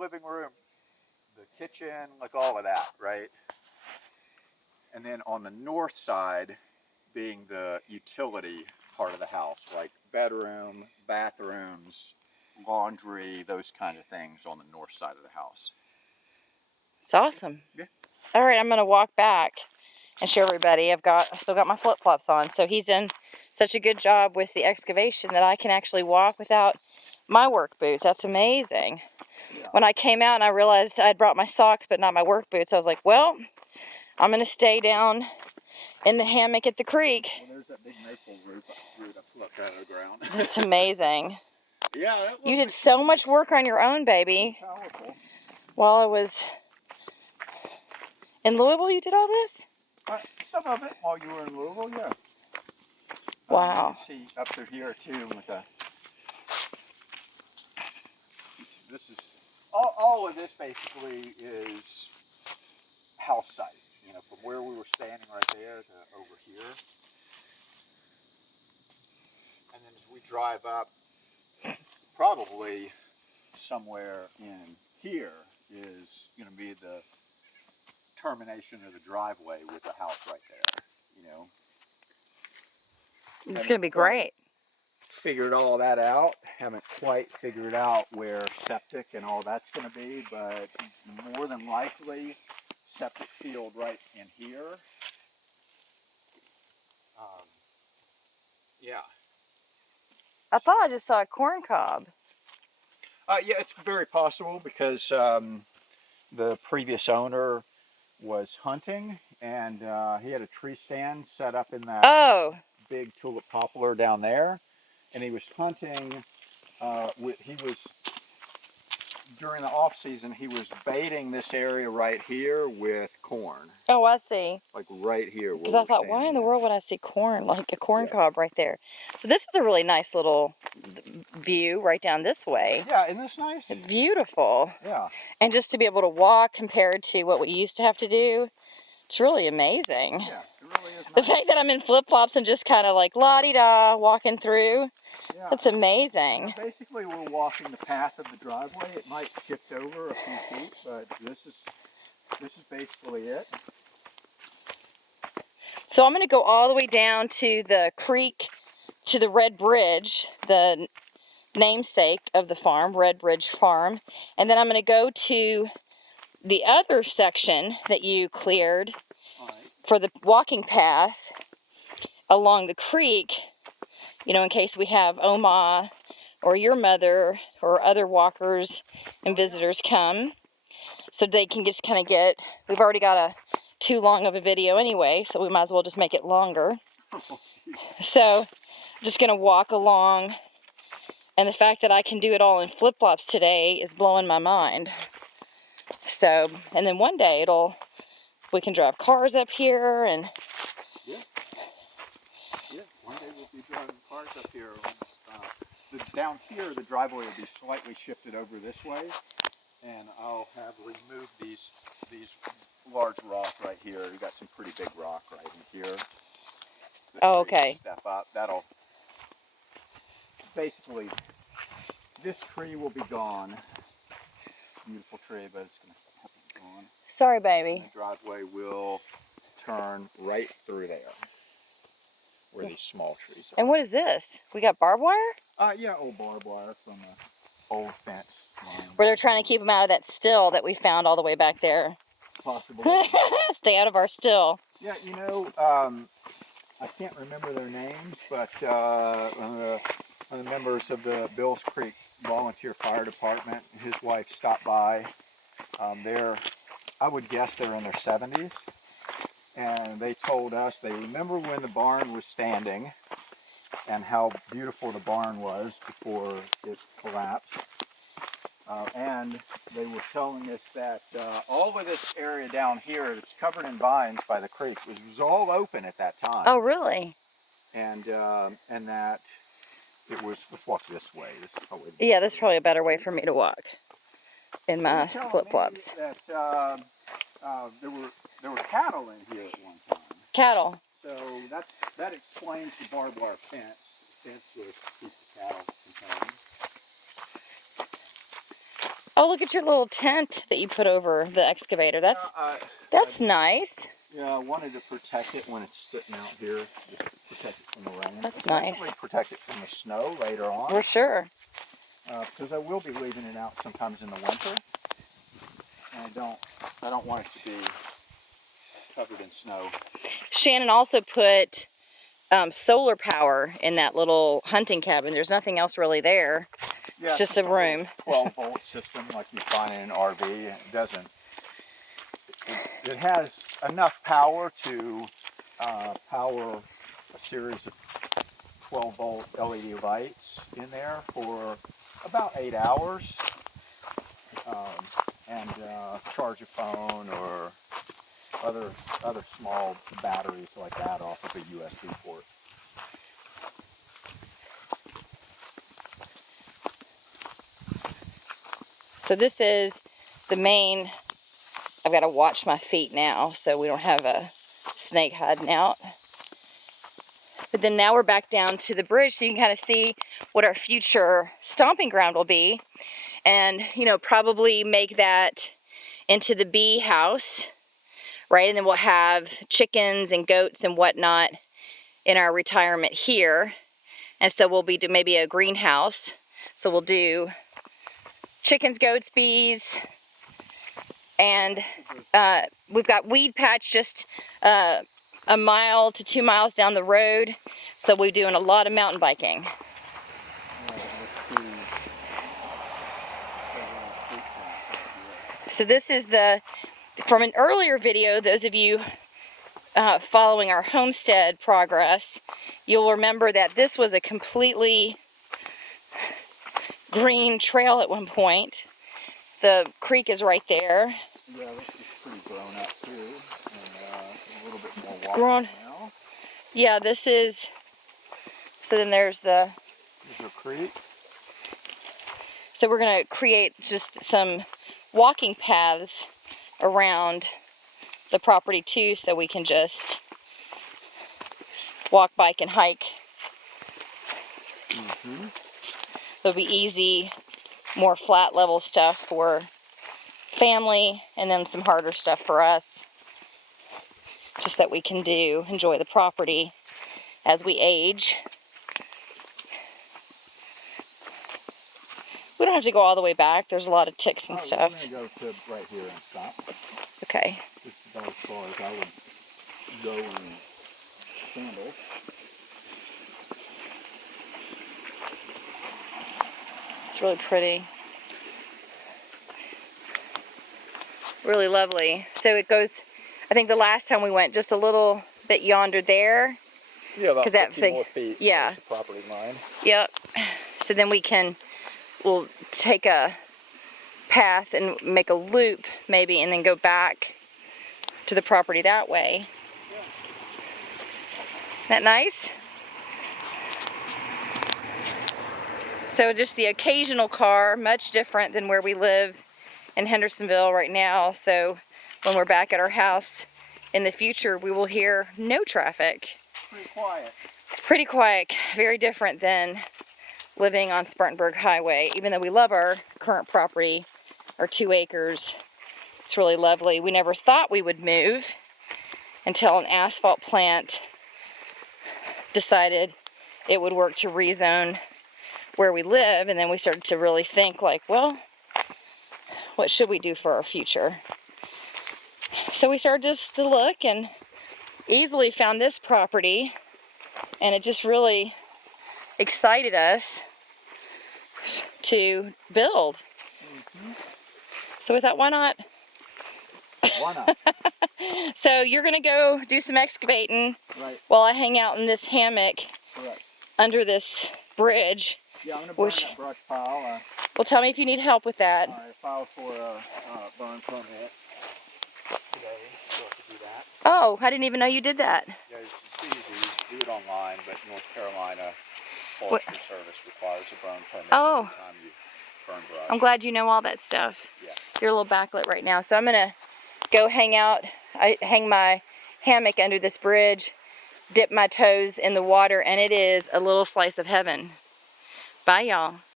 living room, the kitchen, like all of that, right? And then on the north side being the utility part of the house, like bedroom, bathrooms, laundry, those kind of things on the north side of the house. It's awesome. Yeah. All right, I'm gonna walk back and show everybody. I still got my flip-flops on. So he's done such a good job with the excavation that I can actually walk without my work boots. That's amazing. Yeah. When I came out and I realized I'd brought my socks but not my work boots, I was like, well, I'm gonna stay down in the hammock at the creek. Well, there's that big maple root I plucked out of the ground. That's amazing. Yeah. You did so much work on your own, baby. Powerful. While I was in Louisville, you did all this? Some of it while you were in Louisville, yeah. Wow. You can see up through here too with the. This is all of this basically is house site. You know, from where we were standing right there to over here. And then as we drive up, probably somewhere in here is going to be the termination of the driveway with the house right there, you know. It's going to be great. Figured all that out. Haven't quite figured out where septic and all that's going to be, but more than likely septic field right in here. Yeah. I thought I just saw a corn cob. Yeah, it's very possible because the previous owner was hunting and he had a tree stand set up in that big tulip poplar down there, and he was hunting. He was during the off season. He was baiting this area right here with corn. Oh, I see. Like right here. Because I thought, why in the world would I see corn, like a corn cob right there? So this is a really nice little view right down this way. Yeah, isn't this nice? It's beautiful. Yeah. And just to be able to walk compared to what we used to have to do, it's really amazing. Yeah, it really is nice. The fact that I'm in flip-flops and just kind of like la-di-da walking through, that's amazing. Yeah, basically, we're walking the path of the driveway. It might shift over a few feet, but this is basically it. So I'm going to go all the way down to the creek, to the Red Bridge, the namesake of the farm, Red Bridge Farm. And then I'm going to go to the other section that you cleared for the walking path along the creek, you know, in case we have Oma or your mother or other walkers and visitors come, so they can just kind of get, we've already got too long of a video anyway, so we might as well just make it longer. So I'm just going to walk along, and the fact that I can do it all in flip-flops today is blowing my mind. So, and then one day we can drive cars up here, and yeah, one day we'll be driving cars up here. Down here, the driveway will be slightly shifted over this way, and I'll have removed these large rock right here. You got some pretty big rock right in here. Oh, okay. Step up. That'll basically, this tree will be gone. Beautiful tree, but it's going to have to be gone. Sorry, baby. And the driveway will turn right through there, where these small trees are. And what is this? We got barbed wire? Yeah, old barbed wire from an old fence line. Where they're trying to keep them out of that still that we found all the way back there. Possibly. Stay out of our still. Yeah, you know, I can't remember their names, but one of the members of the Bills Creek Volunteer Fire Department, his wife stopped by. I would guess they're in their 70s. And they told us they remember when the barn was standing and how beautiful the barn was before it collapsed. And they were telling us that all of this area down here that's covered in vines by the creek was all open at that time. Oh, really? And that it was, let's walk this way. This is probably this is probably a better way for me to walk in my flip-flops. That there were cattle in here at one time. Cattle. So that explains the barbed wire fence. The fence was to keep the cattle contained. Oh, look at your little tent that you put over the excavator. That's nice. Yeah, I wanted to protect it when it's sitting out here. Just protect it from the rain. That's nice. Especially protect it from the snow later on. For sure. Because I will be leaving it out sometimes in the winter. And I don't want it to be covered in snow. Shannon also put solar power in that little hunting cabin. There's nothing else really there. Yeah, it's just a room. 12-volt system like you find in an RV. It doesn't. It has enough power to power a series of 12-volt LED lights in there for about 8 hours, and charge a phone or other small batteries like that off of a USB port. So this is the main. I've got to watch my feet now so we don't have a snake hiding out. But then now we're back down to the bridge so you can kind of see what our future stomping ground will be. And, you know, probably make that into the bee house, right? And then we'll have chickens and goats and whatnot in our retirement here. And so we'll be maybe a greenhouse. So we'll do chickens, goats, bees, and we've got weed patch just a mile to 2 miles down the road. So we're doing a lot of mountain biking. So this is from an earlier video, those of you following our homestead progress, you'll remember that this was a completely green trail at one point. The creek is right there. Yeah, this is pretty grown up too, and a little bit more water grown now. Yeah, this is. So then there's a creek. So we're gonna create just some walking paths around the property too, so we can just walk, bike, and hike. Mm-hmm. So it'll be easy, more flat level stuff for family, and then some harder stuff for us, just that we can enjoy the property as we age. We don't have to go all the way back. There's a lot of ticks and stuff. We're going to go to right here and stop. Okay. This is about as far as I would go in sandals. It's really pretty. Really lovely. So it goes, I think the last time we went just a little bit yonder there. Yeah, about 50 more feet. Yeah. The property line. Yep. So then we'll take a path and make a loop maybe, and then go back to the property that way. Yeah. Isn't that nice? So just the occasional car, much different than where we live in Hendersonville right now. So when we're back at our house in the future, we will hear no traffic. Pretty quiet. Pretty quiet. Very different than living on Spartanburg Highway. Even though we love our current property, our 2 acres, it's really lovely. We never thought we would move until an asphalt plant decided it would work to rezone where we live, and then we started to really think like, well, what should we do for our future? So we started just to look and easily found this property, and it just really excited us to build. Mm-hmm. So we thought, why not? Why not? So you're gonna go do some excavating, right, while I hang out in this hammock. Correct. Under this bridge. Yeah, I'm gonna burn that brush pile. Well, tell me if you need help with that. I filed for a burn permit today, so I have to do that. Oh, I didn't even know you did that. Yeah, it's easy. You do it online, but North Carolina Forestry Service requires a burn permit every time you burn brush. I'm glad you know all that stuff. Yeah. You're a little backlit right now, so I'm gonna go hang out. I hang my hammock under this bridge, dip my toes in the water, and it is a little slice of heaven. Bye, y'all.